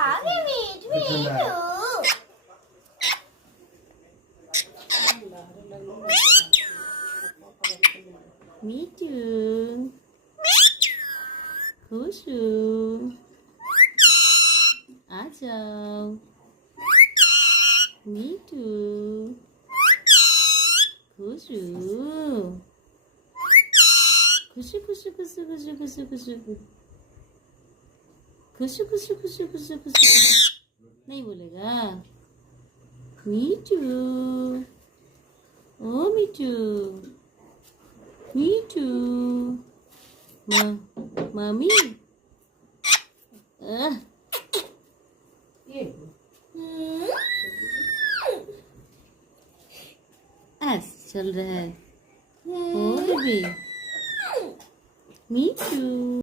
आगे मीठ मीठू मीठू खुशू आ जाओ मीठू खुशू खुशू खुशू खुशू खुशू खुशू खुशू खुशू खुशू खुशू खुशू खुशू नहीं बोलेगा मीठू ओ मीठू मीठू मम्मी ऐसे चल रहा है ओ बेबी मीठू